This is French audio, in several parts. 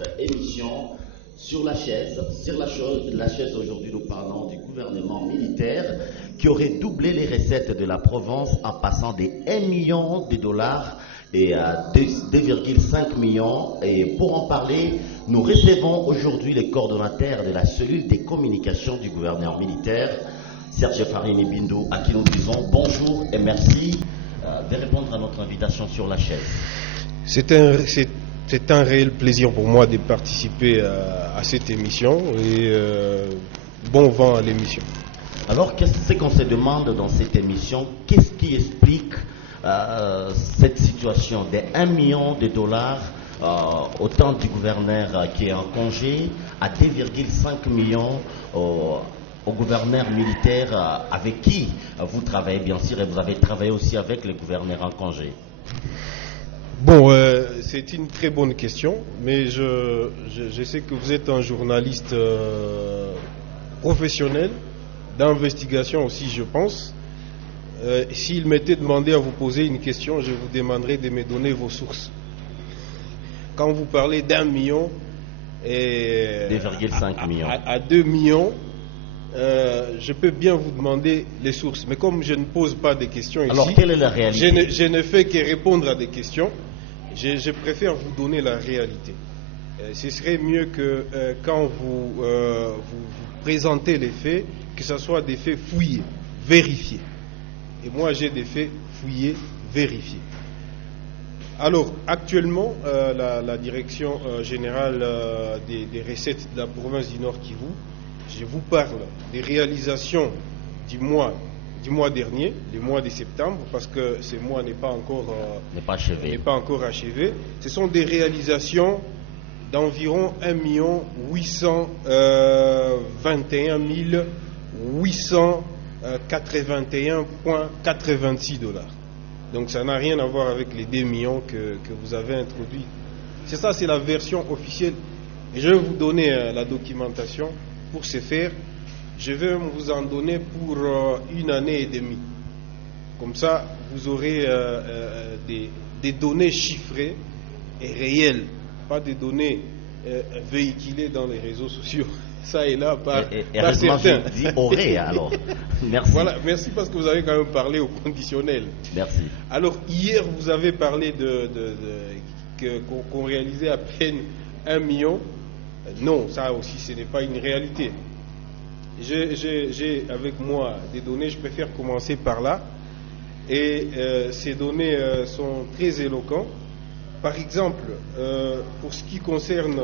notre émission sur la chaise. Sur la chaise, aujourd'hui, nous parlons du gouvernement militaire qui aurait doublé les recettes de la province en passant des 1 million de dollars et à 2,5 millions. Et pour en parler, nous recevons aujourd'hui le coordonnateur de la cellule des communications du gouverneur militaire, Serge Farini Bindou, à qui nous disons bonjour et merci de répondre à notre invitation sur la chaise. C'est un réel plaisir pour moi de participer à cette émission et bon vent à l'émission. Alors, qu'est-ce qu'on se demande dans cette émission? Qu'est-ce qui explique cette situation des 1 million de dollars au temps du gouverneur qui est en congé à 2,5 millions au gouverneur militaire avec qui vous travaillez bien sûr, et vous avez travaillé aussi avec le gouverneur en congé? Bon, c'est une très bonne question, mais je sais que vous êtes un journaliste professionnel, d'investigation aussi, je pense. S'il m'était demandé à vous poser une question, je vous demanderais de me donner vos sources. Quand vous parlez d'1 million et 2,5 millions à 2 millions, je peux bien vous demander les sources. Mais comme je ne pose pas de questions ici, alors quelle est la réalité? Je ne fais que répondre à des questions. Je préfère vous donner la réalité. Ce serait mieux que quand vous présentez les faits, que ce soit des faits fouillés, vérifiés. Et moi, j'ai des faits fouillés, vérifiés. Alors, actuellement, la direction générale des recettes de la province du Nord Kivu, je vous parle des réalisations du mois dernier, le mois de septembre, parce que ce mois n'est pas encore achevé. Ce sont des réalisations d'environ 1 821 881,86 $. Donc ça n'a rien à voir avec les 2 millions que vous avez introduits. C'est la version officielle. Et je vais vous donner la documentation pour ce faire. Je vais vous en donner pour 1 année et demie. Comme ça, vous aurez des données chiffrées et réelles, pas des données véhiculées dans les réseaux sociaux. Ça et là, par certains. Je dis aurait alors. Merci. Voilà, merci parce que vous avez quand même parlé au conditionnel. Merci. Alors, hier, vous avez parlé qu'on réalisait à peine 1 million. Non, ça aussi, ce n'est pas une réalité. J'ai avec moi des données, je préfère commencer par là. Et ces données sont très éloquentes. Par exemple, pour ce qui concerne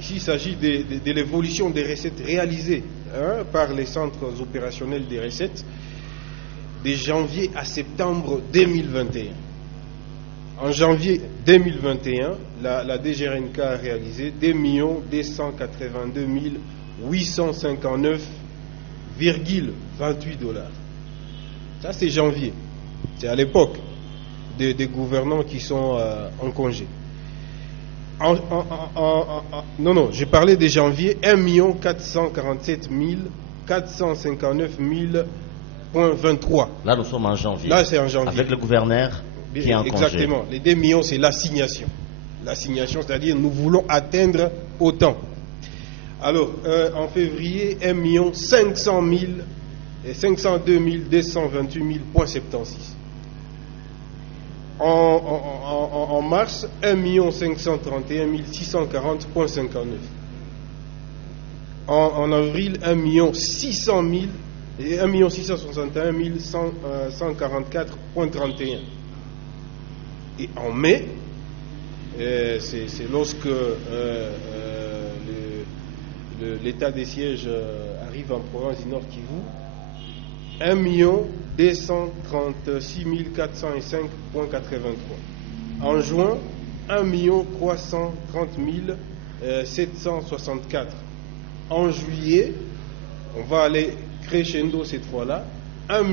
ici il s'agit de l'évolution des recettes réalisées par les centres opérationnels des recettes de janvier à septembre 2021. En janvier 2021, la DGRNK a réalisé 2 282 859,28 $. Ça, c'est janvier. C'est à l'époque des gouvernants qui sont en congé. Non, j'ai parlé de janvier, 1 447 459,23. Là, nous sommes en janvier. Là, c'est en janvier. Avec le gouverneur qui est en congé. Exactement. Les 2 millions, c'est l'assignation. L'assignation, c'est-à-dire nous voulons atteindre autant. Alors, en février, 1 502 228,76. En mars, 1 531 640,59. En avril, 1 661 144,31. Et en mai, c'est lorsque l'état des sièges arrive en province du Nord Kivu, 1 236 405,83. En juin, 1 330 764. En juillet, on va aller crescendo cette fois-là, 1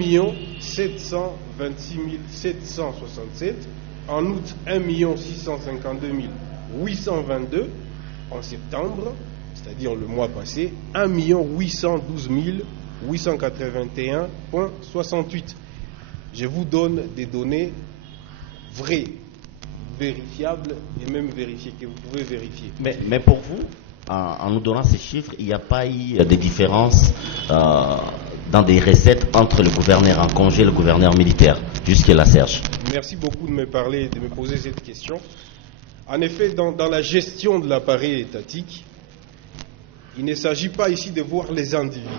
726 767. En août, 1 652 822. En septembre, c'est-à-dire le mois passé, 1 812 881,68. Je vous donne des données vraies, vérifiables et même vérifiés, que vous pouvez vérifier. Mais pour vous, en nous donnant ces chiffres, il n'y a pas eu de différence dans des recettes entre le gouverneur en congé et le gouverneur militaire, jusque-là, Serge? Merci beaucoup de me parler, de me poser cette question. En effet, dans la gestion de l'appareil étatique, il ne s'agit pas ici de voir les individus.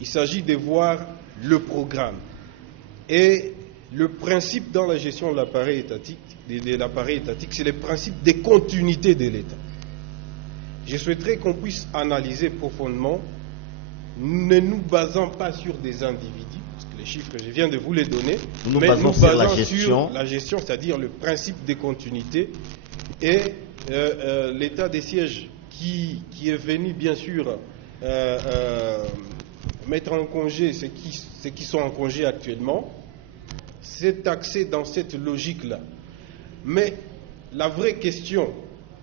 Il s'agit de voir le programme. Et le principe dans la gestion de l'appareil étatique, c'est le principe de continuité de l'État. Je souhaiterais qu'on puisse analyser profondément, ne nous basant pas sur des individus, parce que les chiffres, je viens de vous les donner, mais nous basant sur la gestion, c'est-à-dire le principe de continuité et l'état des sièges qui est venu, bien sûr, mettre en congé ceux qui sont en congé actuellement. C'est axé dans cette logique-là. Mais la vraie question,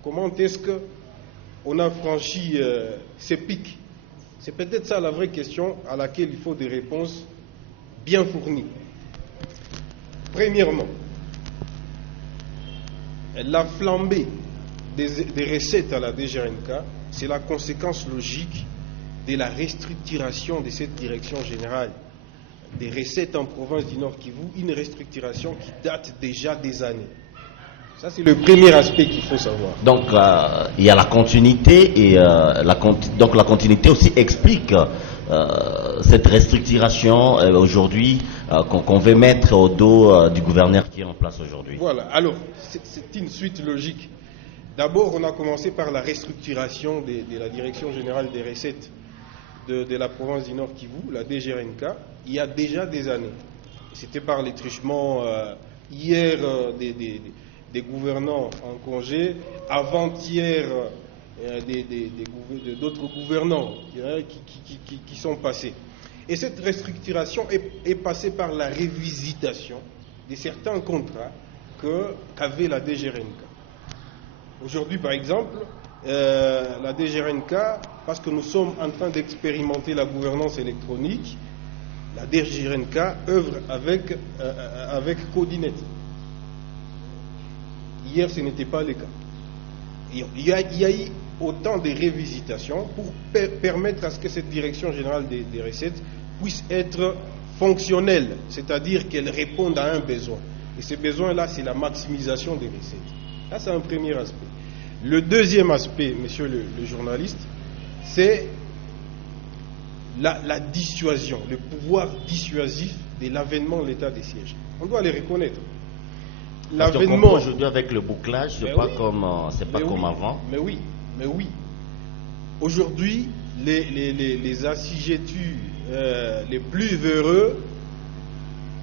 comment est-ce qu'on a franchi ces pics? C'est peut-être ça la vraie question à laquelle il faut des réponses bien fournies. Premièrement, la flambée des recettes à la DGRNK, c'est la conséquence logique de la restructuration de cette direction générale des recettes en province du Nord Kivu, une restructuration qui date déjà des années. Ça, c'est le premier aspect qu'il faut savoir. Donc, il y a la continuité et donc la continuité aussi explique cette restructuration aujourd'hui qu'on veut mettre au dos du gouverneur qui est en place aujourd'hui. Voilà. Alors, c'est une suite logique. D'abord, on a commencé par la restructuration de la Direction générale des recettes de la province du Nord Kivu, la DGRNK, il y a déjà des années. C'était par les truchements hier des gouvernants en congé, avant-hier d'autres gouvernants qui sont passés. Et cette restructuration est passée par la révisitation de certains contrats qu'avait la DGRNK. Aujourd'hui, par exemple, la DGRNK, parce que nous sommes en train d'expérimenter la gouvernance électronique, la DGRNK œuvre avec Codinet. Hier, ce n'était pas le cas. Il y a eu autant de révisitations pour permettre à ce que cette direction générale des recettes puisse être fonctionnelle, c'est-à-dire qu'elle réponde à un besoin. Et ce besoin-là, c'est la maximisation des recettes. Ça, c'est un premier aspect. Le deuxième aspect, monsieur le journaliste, c'est la dissuasion, le pouvoir dissuasif de l'avènement de l'état des sièges. On doit les reconnaître. L'avènement aujourd'hui avec le bouclage, c'est pas comme avant. Mais oui. Aujourd'hui, les assujettis les plus véreux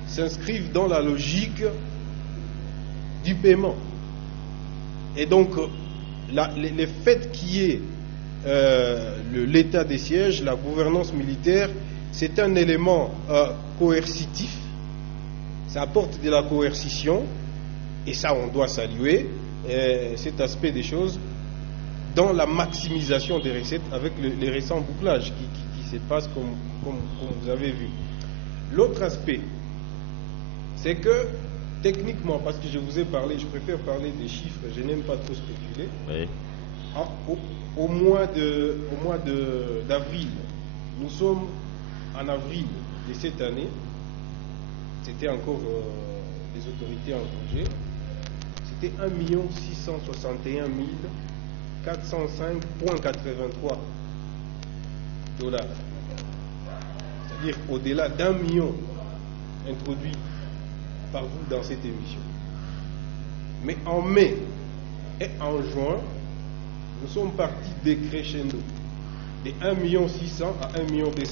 s'inscrivent dans la logique du paiement. Et donc, le fait qu'il y ait l'état des sièges, la gouvernance militaire, c'est un élément coercitif. Ça apporte de la coercition, et ça, on doit saluer cet aspect des choses dans la maximisation des recettes avec les récents bouclages qui se passent comme vous avez vu. L'autre aspect, c'est que techniquement, parce que je vous ai parlé, je préfère parler des chiffres, je n'aime pas trop spéculer. Oui. Au mois d'avril, nous sommes en avril de cette année, c'était encore les autorités en congé, c'était 1 661 405,83 $. C'est-à-dire au-delà d'1 million introduit par vous dans cette émission. Mais en mai et en juin, nous sommes partis décrescendo de 1 600 000 à 1 236 000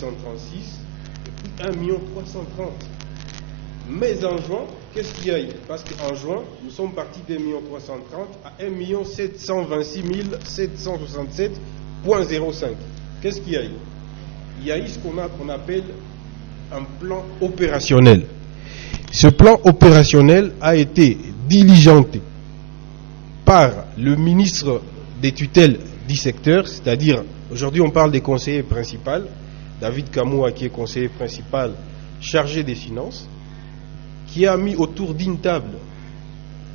et puis 1 330 000. Mais en juin, qu'est-ce qu'il y a eu? Parce qu'en juin, nous sommes partis de 1 330 000 à 1 726 767,05. Qu'est-ce qu'il y a eu? Il y a eu ce qu'on appelle un plan opérationnel. Ce plan opérationnel a été diligenté par le ministre des tutelles du secteur, c'est-à-dire, aujourd'hui on parle des conseillers principaux, David Kamoua qui est conseiller principal chargé des finances, qui a mis autour d'une table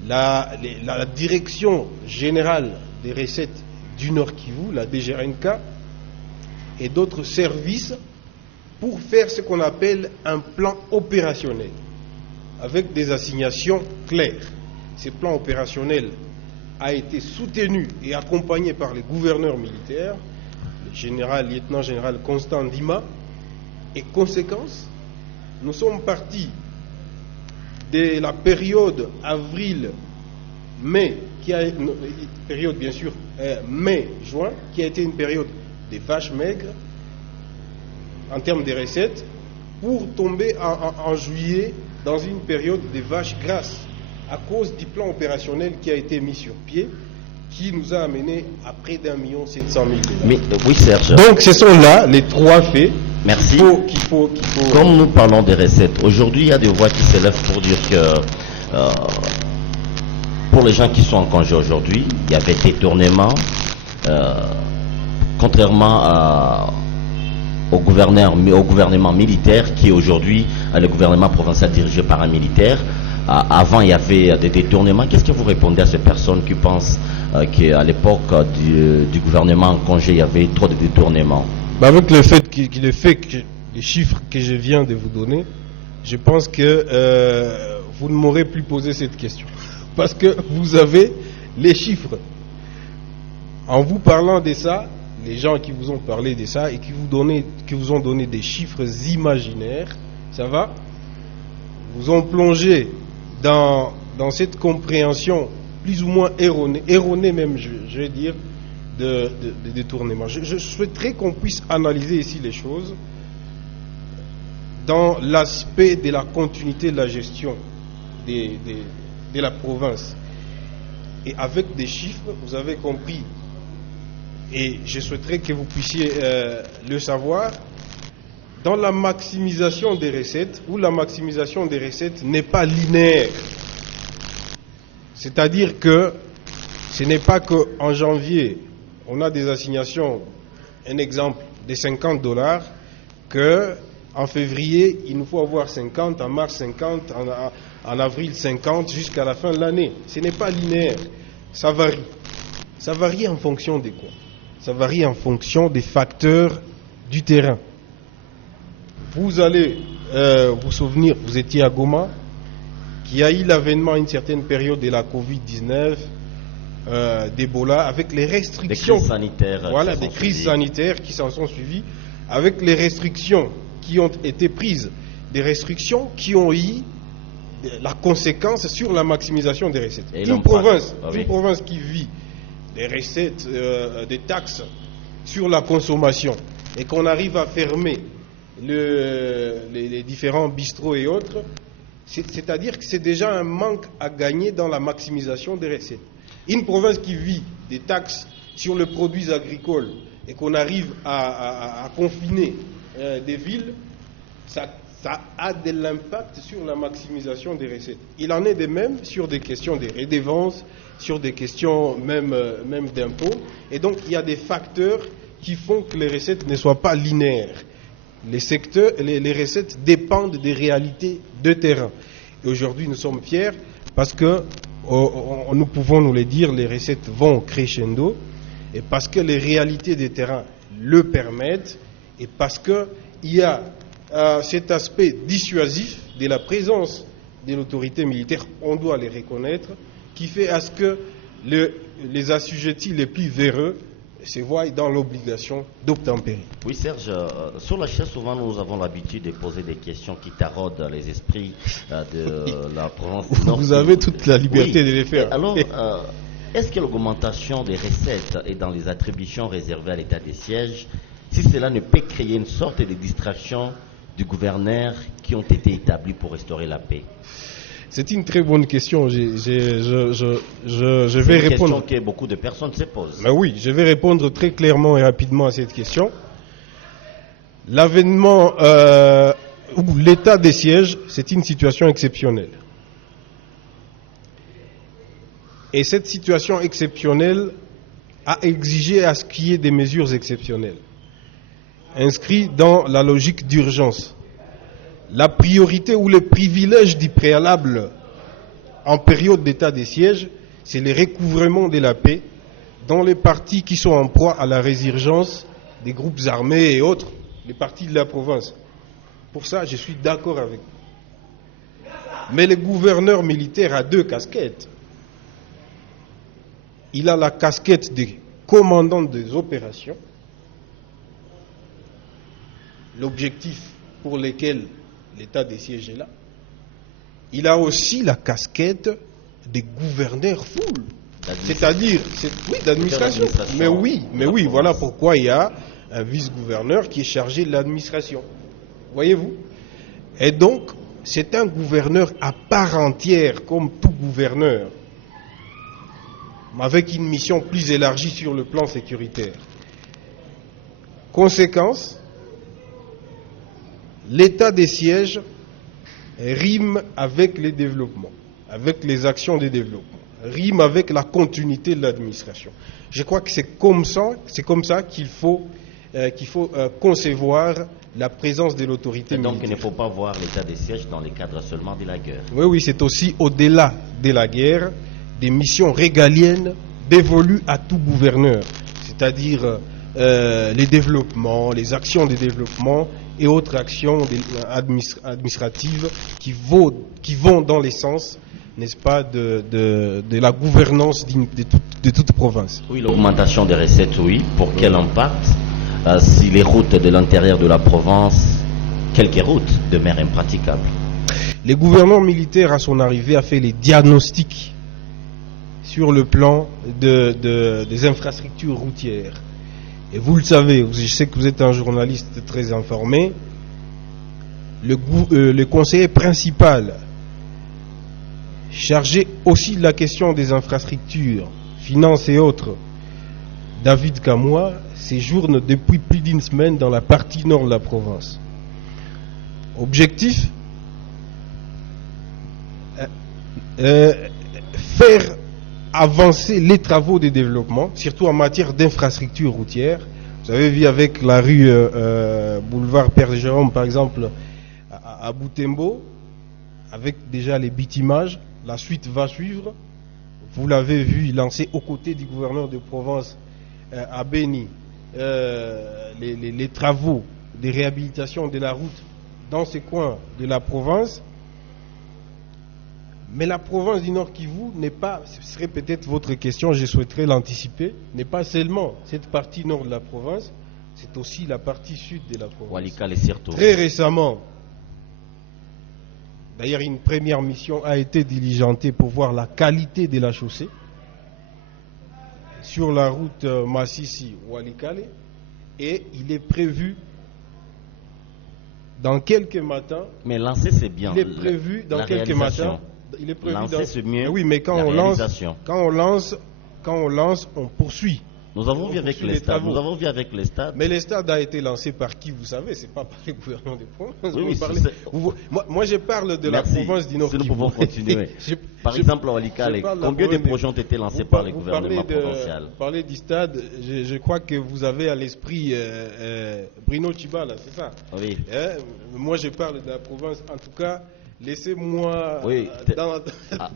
la direction générale des recettes du Nord Kivu, la DGRNK, et d'autres services pour faire ce qu'on appelle un plan opérationnel avec des assignations claires. Ce plan opérationnel a été soutenu et accompagné par les gouverneurs militaires, le lieutenant-général Constant Ndima, et conséquence, nous sommes partis de la période avril-mai, période bien sûr mai-juin, qui a été une période des vaches maigres en termes de recettes, pour tomber en juillet dans une période des vaches grasses, à cause du plan opérationnel qui a été mis sur pied, qui nous a amené à près d'1,7 million $. Mais oui, Serge. Donc ce sont là les trois faits. Merci. Qu'il faut... Comme nous parlons des recettes, aujourd'hui il y a des voix qui s'élèvent pour dire que pour les gens qui sont en congé aujourd'hui, il y avait détournement, contrairement au gouvernement militaire qui est aujourd'hui le gouvernement provincial dirigé par un militaire. Avant, il y avait des détournements. Qu'est-ce que vous répondez à ces personnes qui pensent qu'à l'époque du gouvernement en congé, il y avait trop de détournements? Avec le fait que les chiffres que je viens de vous donner, je pense que vous ne m'aurez plus posé cette question. Parce que vous avez les chiffres. En vous parlant de ça, les gens qui vous ont parlé de ça et qui vous ont donné des chiffres imaginaires, ça va, vous ont plongé dans cette compréhension plus ou moins erronée même, je vais dire, de détournement. Je souhaiterais qu'on puisse analyser ici les choses dans l'aspect de la continuité de la gestion de la province. Et avec des chiffres, vous avez compris, et je souhaiterais que vous puissiez le savoir, dans la maximisation des recettes, où la maximisation des recettes n'est pas linéaire. C'est-à-dire que ce n'est pas qu'en janvier, on a des assignations, un exemple, de $50, qu'en février, il nous faut avoir 50, en mars 50, en avril 50, jusqu'à la fin de l'année. Ce n'est pas linéaire, ça varie. Ça varie en fonction de quoi? Ça varie en fonction des facteurs du terrain. Vous allez vous souvenir, vous étiez à Goma, qui a eu l'avènement à une certaine période de la Covid-19, d'Ebola, avec les restrictions. Des crises sanitaires. Voilà, des crises sanitaires qui s'en sont suivies, avec les restrictions qui ont été prises, des restrictions qui ont eu la conséquence sur la maximisation des recettes. Une province qui vit des recettes, des taxes sur la consommation, et qu'on arrive à fermer les différents bistrots et autres, c'est-à-dire que c'est déjà un manque à gagner dans la maximisation des recettes. Une province qui vit des taxes sur les produits agricoles et qu'on arrive à confiner des villes, ça a de l'impact sur la maximisation des recettes. Il en est de même sur des questions de redevances, sur des questions même d'impôts. Et donc il y a des facteurs qui font que les recettes ne soient pas linéaires. Les recettes dépendent des réalités de terrain. Et aujourd'hui, nous sommes fiers parce que, nous pouvons nous le dire, les recettes vont crescendo, et parce que les réalités des terrains le permettent, et parce qu'il y a cet aspect dissuasif de la présence de l'autorité militaire, on doit les reconnaître, qui fait à ce que les assujettis les plus véreux se voient dans l'obligation d'obtempérer. Oui, Serge, sur la chaise, souvent nous avons l'habitude de poser des questions qui taraudent les esprits de la province du Nord. Vous avez toute la liberté de les faire. Et alors, est-ce que l'augmentation des recettes est dans les attributions réservées à l'état des sièges, si cela ne peut créer une sorte de distraction du gouverneur qui ont été établis pour restaurer la paix? C'est une très bonne question. Je vais répondre. C'est une question que beaucoup de personnes se posent. Ben oui, je vais répondre très clairement et rapidement à cette question. L'avènement ou l'état des sièges, c'est une situation exceptionnelle. Et cette situation exceptionnelle a exigé à ce qu'il y ait des mesures exceptionnelles, inscrites dans la logique d'urgence. La priorité ou le privilège du préalable en période d'état de siège, c'est le recouvrement de la paix dans les parties qui sont en proie à la résurgence des groupes armés et autres, les parties de la province. Pour ça, je suis d'accord avec vous. Mais le gouverneur militaire a deux casquettes. Il a la casquette de commandant des opérations, l'objectif pour lequel l'état de siège est là. Il a aussi la casquette des gouverneurs full, c'est-à-dire, oui, d'administration. Mais oui, voilà pourquoi il y a un vice-gouverneur qui est chargé de l'administration. Voyez-vous? Et donc, c'est un gouverneur à part entière, comme tout gouverneur, mais avec une mission plus élargie sur le plan sécuritaire. Conséquence, l'état des sièges rime avec les développements, avec les actions de développement, rime avec la continuité de l'administration. Je crois que c'est comme ça qu'il faut concevoir la présence de l'autorité militaire. Donc il ne faut pas voir l'état des sièges dans le cadre seulement de la guerre. Oui, c'est aussi au-delà de la guerre, des missions régaliennes dévolues à tout gouverneur, c'est-à-dire les développements, les actions de développement et autres actions administratives qui vont dans les sens, n'est-ce pas, de la gouvernance de toute province. Oui, l'augmentation des recettes, oui. Pour quel impact? Si les routes de l'intérieur de la province, quelques routes demeurent impraticables. Le gouvernement militaire, à son arrivée, a fait les diagnostics sur le plan des infrastructures routières. Et vous le savez, je sais que vous êtes un journaliste très informé, le conseiller principal chargé aussi de la question des infrastructures, finances et autres, David Kamoua, séjourne depuis plus d'une semaine dans la partie nord de la province. Objectif, faire avancer les travaux de développement, surtout en matière d'infrastructures routières. Vous avez vu avec la rue boulevard Père Jérôme, par exemple, à Boutembo, avec déjà les bitumages, la suite va suivre. Vous l'avez vu lancé aux côtés du gouverneur de Provence à Béni, les travaux de réhabilitation de la route dans ces coins de la province. Mais la province du Nord Kivu n'est pas, ce serait peut-être votre question, je souhaiterais l'anticiper, n'est pas seulement cette partie nord de la province, c'est aussi la partie sud de la province. Walikale surtout. Très récemment, d'ailleurs une première mission a été diligentée pour voir la qualité de la chaussée sur la route Massissi-Walikale, et il est prévu dans quelques matins. Mais lancer c'est bien. Il est prévu dans quelques matins. Il est prévu lancer c'est mieux. Oui, mais quand on lance, on poursuit. Nous avons vu avec les stades. Mais les stades a été lancé par qui, vous savez, c'est pas par les gouvernements des provinces. Oui, moi, je parle de la province du Nord. Si nous pouvons continuer. Par exemple, à Walikale, combien de projets ont été lancés par les gouvernements provinciaux? Vous parlez du stade, je crois que vous avez à l'esprit Bruno Tchibala, c'est ça? Oui. Moi, je parle de la province, en tout cas. Laissez-moi... Oui,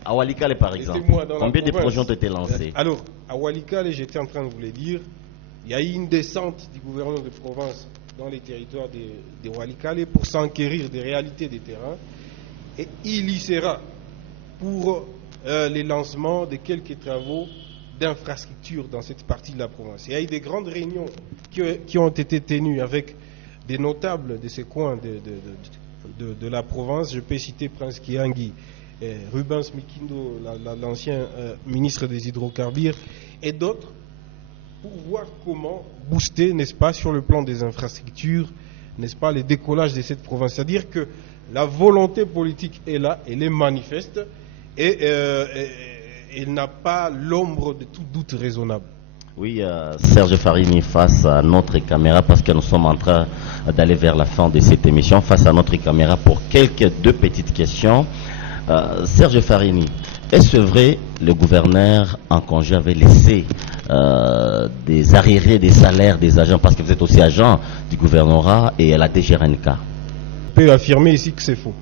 à Walikale par exemple, combien de projets ont été lancés? Alors, à Walikale, j'étais en train de vous le dire, il y a eu une descente du gouverneur de province dans les territoires de Walikale pour s'enquérir des réalités des terrains, et il y sera pour les lancements de quelques travaux d'infrastructure dans cette partie de la province. Il y a eu des grandes réunions qui ont été tenues avec des notables de ces coins de la province. Je peux citer Prince Kiangi, Rubens Mikindo, l'ancien ministre des hydrocarbures, et d'autres, pour voir comment booster, n'est-ce pas, sur le plan des infrastructures, n'est-ce pas, les décollages de cette province. C'est-à-dire que la volonté politique est là, elle est manifeste, et elle n'a pas l'ombre de tout doute raisonnable. Oui, Serge Farini, face à notre caméra, parce que nous sommes en train d'aller vers la fin de cette émission, face à notre caméra pour deux petites questions. Serge Farini, est-ce vrai le gouverneur en congé avait laissé des arriérés des salaires des agents, parce que vous êtes aussi agent du gouvernorat et à la DGRNK? Je peux affirmer ici que c'est faux.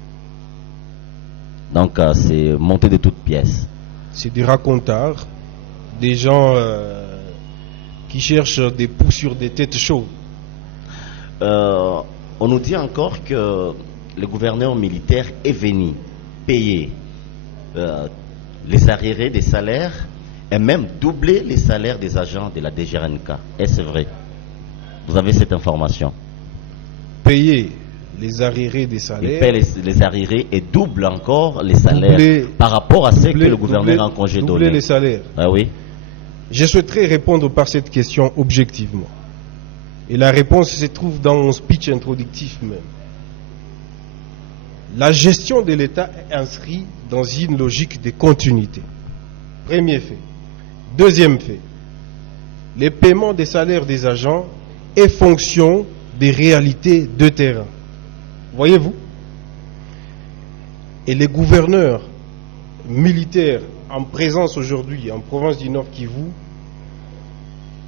Donc c'est monté de toutes pièces. C'est des racontards, des gens qui cherchent des poux sur des têtes chaudes. On nous dit encore que le gouverneur militaire est venu payer les arriérés des salaires et même doubler les salaires des agents de la DGRNK. Est-ce vrai? Vous avez cette information? Payer les arriérés des salaires. Il paie les arriérés et double encore les salaires par rapport à ce que le gouverneur a en congé donné. Doubler les salaires. Ah oui. Je souhaiterais répondre par cette question objectivement. Et la réponse se trouve dans mon speech introductif même. La gestion de l'État est inscrite dans une logique de continuité. Premier fait. Deuxième fait. Les paiements des salaires des agents est fonction des réalités de terrain. Voyez-vous? Et les gouverneurs militaires en présence aujourd'hui en province du Nord Kivu,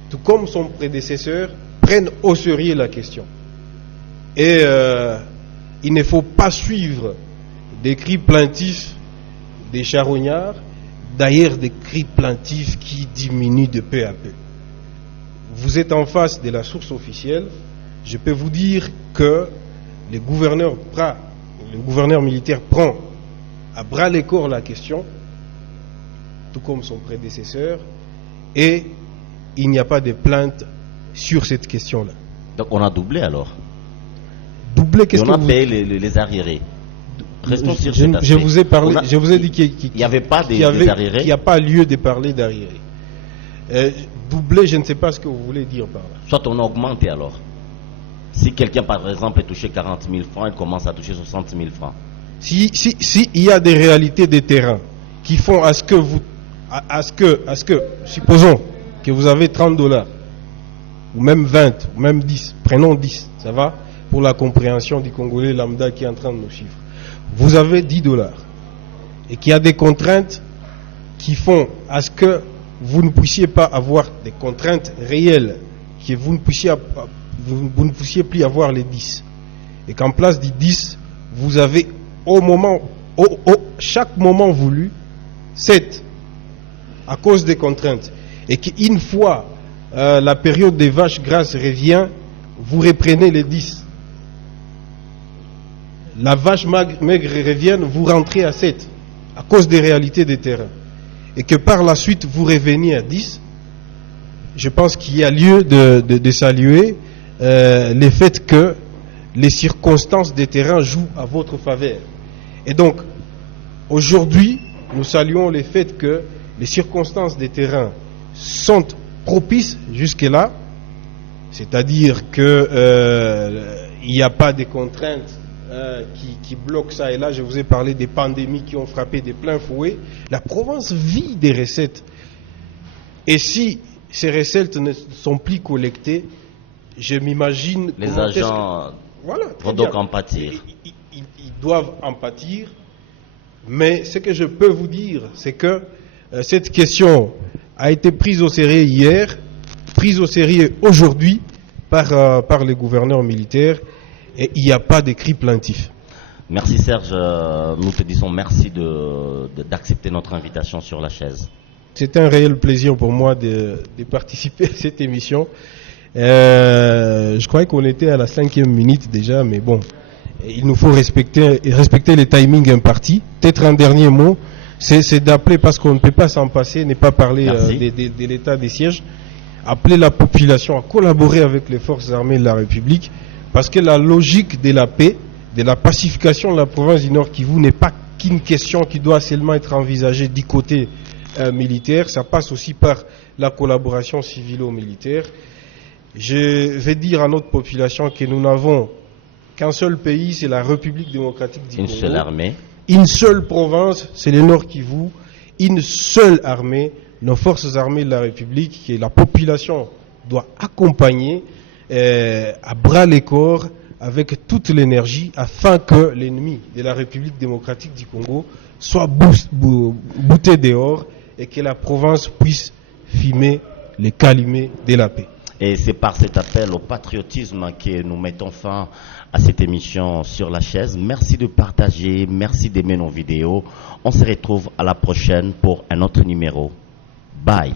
tout comme son prédécesseur, prennent au sérieux la question. Et il ne faut pas suivre des cris plaintifs des charognards, d'ailleurs des cris plaintifs qui diminuent de peu à peu. Vous êtes en face de la source officielle. Je peux vous dire que le gouverneur militaire prend à bras le corps la question, tout comme son prédécesseur, et il n'y a pas de plainte sur cette question-là. Donc on a doublé alors. Doublé, qu'est-ce que on a payé les arriérés. Restons sur cet aspect. Je vous ai parlé, je vous ai dit qu'il n'y avait pas des arriérés. Il n'y a pas lieu de parler d'arriérés. Doublé, je ne sais pas ce que vous voulez dire par là. Soit on a augmenté alors. Si quelqu'un, par exemple, est touché 40 000 francs, il commence à toucher 60 000 francs. Si il y a des réalités de terrain qui font à ce que, supposons que vous avez 30 $, ou même 20, ou même 10, prenons 10, ça va, pour la compréhension du Congolais lambda qui est en train de nous suivre. Vous avez 10 $, et qu'il y a des contraintes qui font à ce que vous ne puissiez pas avoir des contraintes réelles, que vous ne puissiez plus avoir les 10. Et qu'en place des 10, vous avez chaque moment voulu 7 à cause des contraintes. Et qu'une fois la période des vaches grasses revient, vous reprenez les 10. La vache maigre revient, vous rentrez à 7 à cause des réalités des terrains. Et que par la suite vous reveniez à 10, je pense qu'il y a lieu de saluer le fait que les circonstances des terrains jouent à votre faveur. Et donc, aujourd'hui, nous saluons le fait que les circonstances des terrains sont propices jusque-là, c'est-à-dire qu'il n'y a pas de contraintes qui bloquent ça et là. Je vous ai parlé des pandémies qui ont frappé de plein fouet. La province vit des recettes. Et si ces recettes ne sont plus collectées, je m'imagine... Les agents vont donc en pâtir. Ils doivent en pâtir. Mais ce que je peux vous dire, c'est que cette question a été prise au sérieux hier, prise au sérieux aujourd'hui par les gouverneurs militaires, et il n'y a pas de cris plaintifs. Merci Serge, nous te disons merci d'accepter notre invitation sur la chaise. C'est un réel plaisir pour moi de participer à cette émission. Je croyais qu'on était à la 5e minute déjà, mais bon, il nous faut respecter les timings impartis. Peut-être un dernier mot, c'est d'appeler, parce qu'on ne peut pas s'en passer, ne pas parler de l'état des sièges, appeler la population à collaborer avec les forces armées de la République, parce que la logique de la paix, de la pacification de la province du Nord Kivu n'est pas qu'une question qui doit seulement être envisagée du côté militaire, ça passe aussi par la collaboration civilo-militaire. Je vais dire à notre population que nous n'avons qu'un seul pays, c'est la République démocratique du Congo. Une seule armée. Une seule province, c'est le Nord Kivu. Une seule armée, nos forces armées de la République, que la population doit accompagner à bras le corps avec toute l'énergie afin que l'ennemi de la République démocratique du Congo soit bouté dehors et que la province puisse fumer les calumets de la paix. Et c'est par cet appel au patriotisme que nous mettons fin à cette émission sur la chaise. Merci de partager, merci d'aimer nos vidéos. On se retrouve à la prochaine pour un autre numéro. Bye.